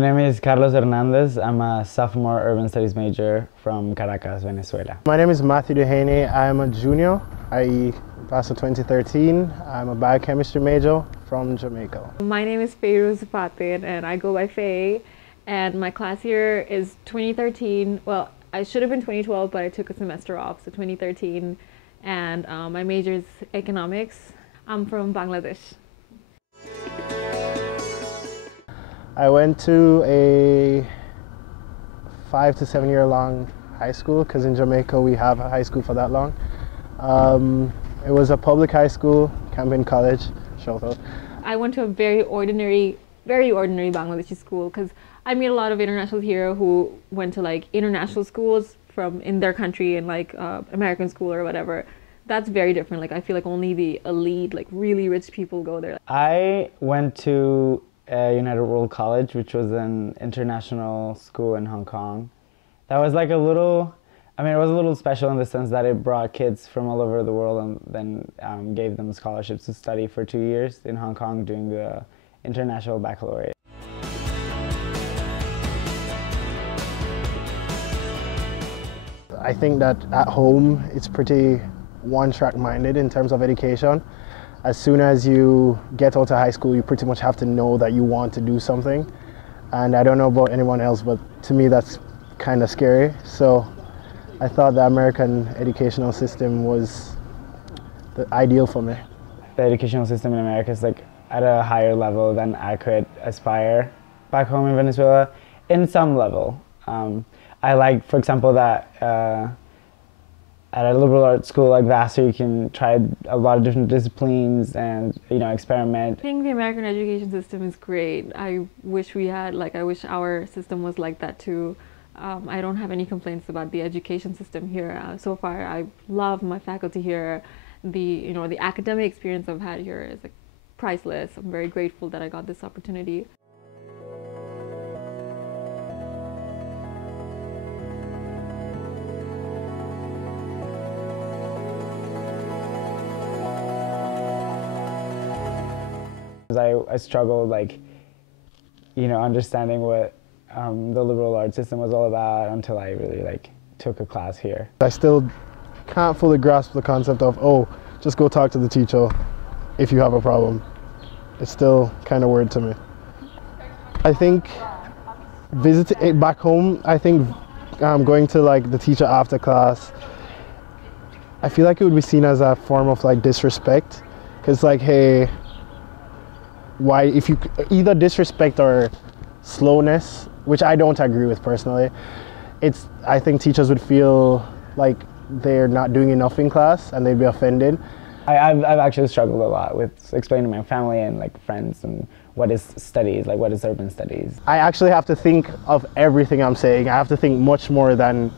My name is Carlos Hernandez. I'm a sophomore urban studies major from Caracas, Venezuela. My name is DeHany. I'm a junior. I passed in 2013. I'm a biochemistry major from Jamaica. My name is Firuz Fatin and I go by Faye. And my class year is 2013. Well, I should have been 2012, but I took a semester off, so 2013. And my major is economics. I'm from Bangladesh. I went to a 5 to 7 year long high school, because in Jamaica we have a high school for that long. It was a public high school, Camden College, shout out. I went to a very ordinary Bangladeshi school, because I meet a lot of internationals here who went to like international schools from in their country and like American school or whatever. That's very different. Like I feel like only the elite, like really rich people go there. I went to United World College, which was an international school in Hong Kong. That was like a little, I mean, it was a little special in the sense that it brought kids from all over the world and then gave them scholarships to study for 2 years in Hong Kong doing the International Baccalaureate. I think that at home it's pretty one-track minded in terms of education. As soon as you get out of high school, you pretty much have to know that you want to do something. And I don't know about anyone else, but to me that's kind of scary. So I thought the American educational system was the ideal for me. The educational system in America is like at a higher level than I could aspire back home in Venezuela, in some level. I like, for example, that at a liberal arts school like Vassar, you can try a lot of different disciplines and, you know, experiment. I think the American education system is great. I wish we had, like, I wish our system was like that too. I don't have any complaints about the education system here. So far, I love my faculty here. The academic experience I've had here is like priceless. I'm very grateful that I got this opportunity. I struggled, like, you know, understanding what the liberal arts system was all about until I really, like, took a class here. I still can't fully grasp the concept of, oh, just go talk to the teacher if you have a problem. It's still kind of weird to me. I think visiting back home, I think going to like the teacher after class, I feel like it would be seen as a form of like disrespect, because like, hey, why, if you either disrespect or slowness, which I don't agree with personally, I think teachers would feel like they're not doing enough in class and they'd be offended. I've actually struggled a lot with explaining to my family and like friends and what is studies, like what is urban studies. I actually have to think of everything I'm saying. I have to think much more than,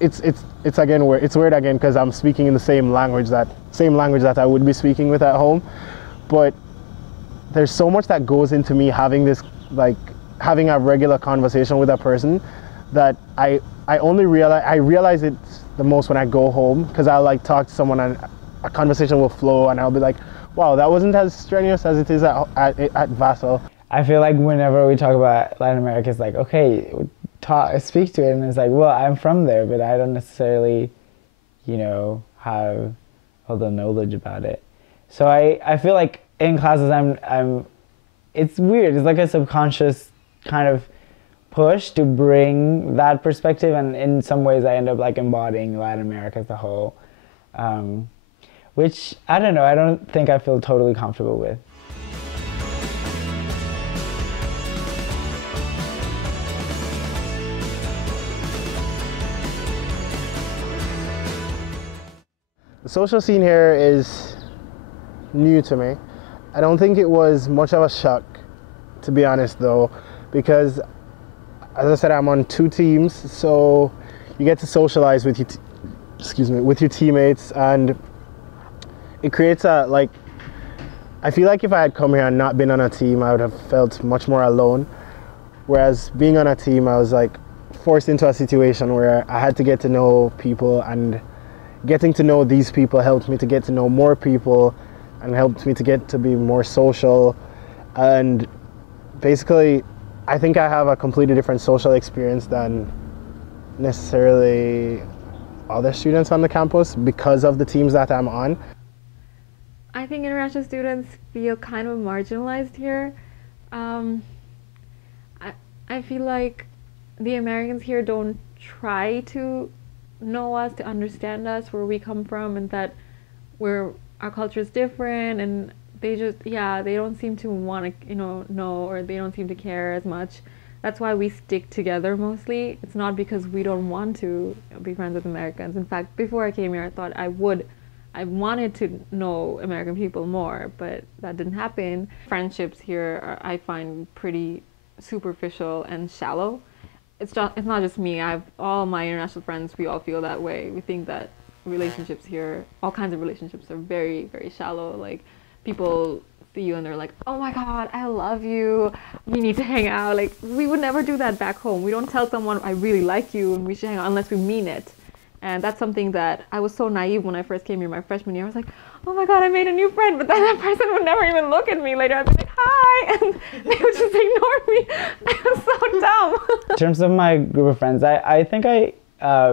it's weird again because I'm speaking in the same language that I would be speaking with at home, but there's so much that goes into me having this, like, having a regular conversation with a person that I realize it the most when I go home, because I'll like talk to someone and a conversation will flow and I'll be like, wow, that wasn't as strenuous as it is at Vassar. I feel like whenever we talk about Latin America, it's like, okay, speak to it, and it's like, well, I'm from there, but I don't necessarily, you know, have all the knowledge about it. So I feel like in classes it's weird, it's like a subconscious kind of push to bring that perspective, and in some ways I end up like embodying Latin America as a whole, which I don't know, I don't think I feel totally comfortable with. The social scene here is new to me. I don't think it was much of a shock, to be honest though, because as I said, I'm on 2 teams, so you get to socialize with your teammates, and it creates a, like, I feel like if I had come here and not been on a team, I would have felt much more alone, whereas being on a team, I was like forced into a situation where I had to get to know people, and getting to know these people helped me to get to know more people and helped me to get to be more social. And basically I think I have a completely different social experience than necessarily other students on the campus because of the teams that I'm on. I think international students feel kind of marginalized here. I feel like the Americans here don't try to know us, to understand us, where we come from, and that our culture is different, and they just, yeah, they don't seem to want to, know, or they don't seem to care as much. That's why we stick together mostly. It's not because we don't want to be friends with Americans. In fact, before I came here, I thought I wanted to know American people more, but that didn't happen. Friendships here I find pretty superficial and shallow. It's not just me. All my international friends, we all feel that way. We think that relationships here, all kinds of relationships, are very, very shallow. Like, people see you and they're like, oh my god, I love you, we need to hang out. Like, we would never do that back home. We don't tell someone I really like you and we should hang out unless we mean it. And that's something that I was so naive when I first came here my freshman year. I was like, oh my god, I made a new friend, but then that person would never even look at me later. I'd be like, hi, and they would just ignore me. I was so dumb. In terms of my group of friends, I think I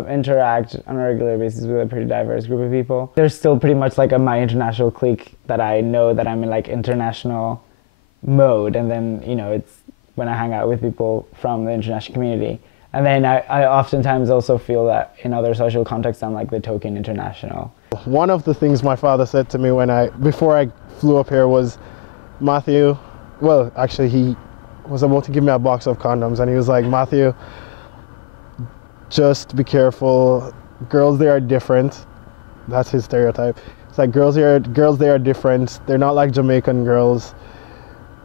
interact on a regular basis with a pretty diverse group of people. There's still pretty much like my international clique that I know that I'm in like international mode, and then, it's when I hang out with people from the international community. And then I oftentimes also feel that in other social contexts I'm like the token international. One of the things my father said to me before I flew up here was, Matthew, well, actually he was about to give me a box of condoms, and he was like, Matthew, just be careful. Girls, they are different. That's his stereotype. It's like girls, they are different. They're not like Jamaican girls.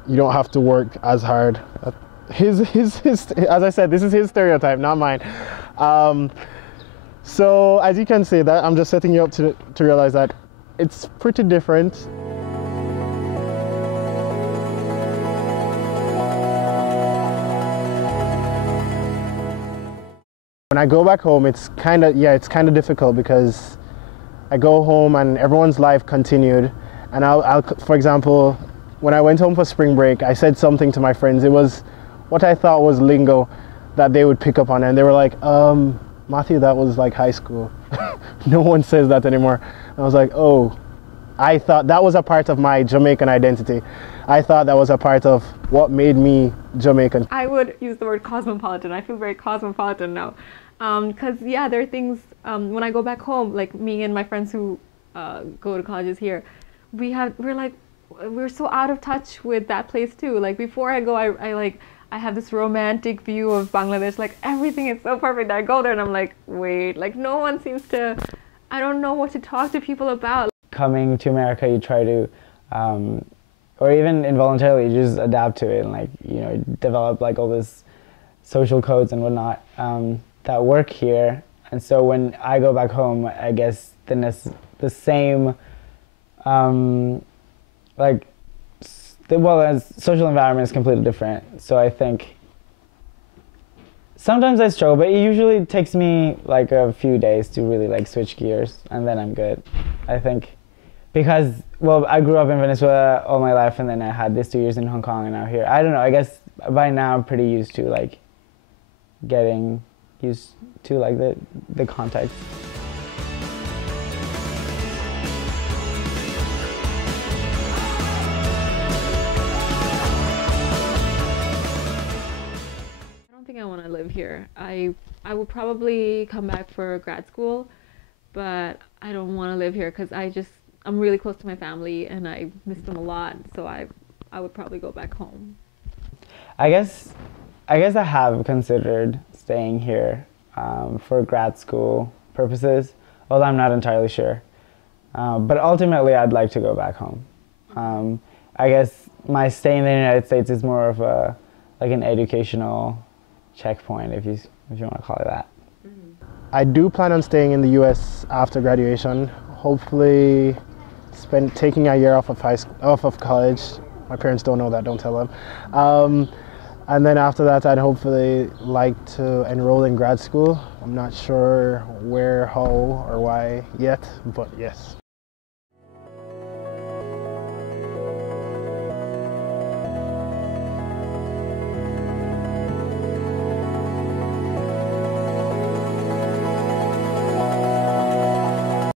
You don't have to work as hard. His as I said, this is his stereotype, not mine. So as you can see, that I'm just setting you up to realize that it's pretty different. When I go back home, it's kind of difficult because I go home and everyone's life continued. And I'll, for example, when I went home for spring break, I said something to my friends. It was what I thought was lingo that they would pick up on, and they were like, Matthew, that was like high school. No one says that anymore. And I was like, oh, I thought that was a part of my Jamaican identity. I thought that was a part of what made me Jamaican. I would use the word cosmopolitan. I feel very cosmopolitan now. Because, yeah, there are things, when I go back home, like me and my friends who go to colleges here, we're so out of touch with that place too. Like, before I go, I have this romantic view of Bangladesh, like everything is so perfect. I go there and I'm like, wait, like no one seems to, I don't know what to talk to people about. Coming to America, you try to, or even involuntarily, you just adapt to it and like, develop like all this social codes and whatnot that work here. And so when I go back home, I guess the same, as social environment is completely different. So I think sometimes I struggle, but it usually takes me like a few days to really like switch gears, and then I'm good. I think because, I grew up in Venezuela all my life, and then I had this 2 years in Hong Kong and now here. I don't know, I guess by now I'm pretty used to like getting used to like the context. I want to live here. I will probably come back for grad school, but I don't want to live here because I'm really close to my family and I miss them a lot, so I would probably go back home. I guess I have considered staying here for grad school purposes, although I'm not entirely sure. But ultimately I'd like to go back home. I guess my stay in the United States is more of an educational checkpoint, if you want to call it that. I do plan on staying in the U.S. after graduation. Hopefully, taking a year off of college. My parents don't know that. Don't tell them. And then after that, I'd hopefully like to enroll in grad school. I'm not sure where, how, or why yet, but yes.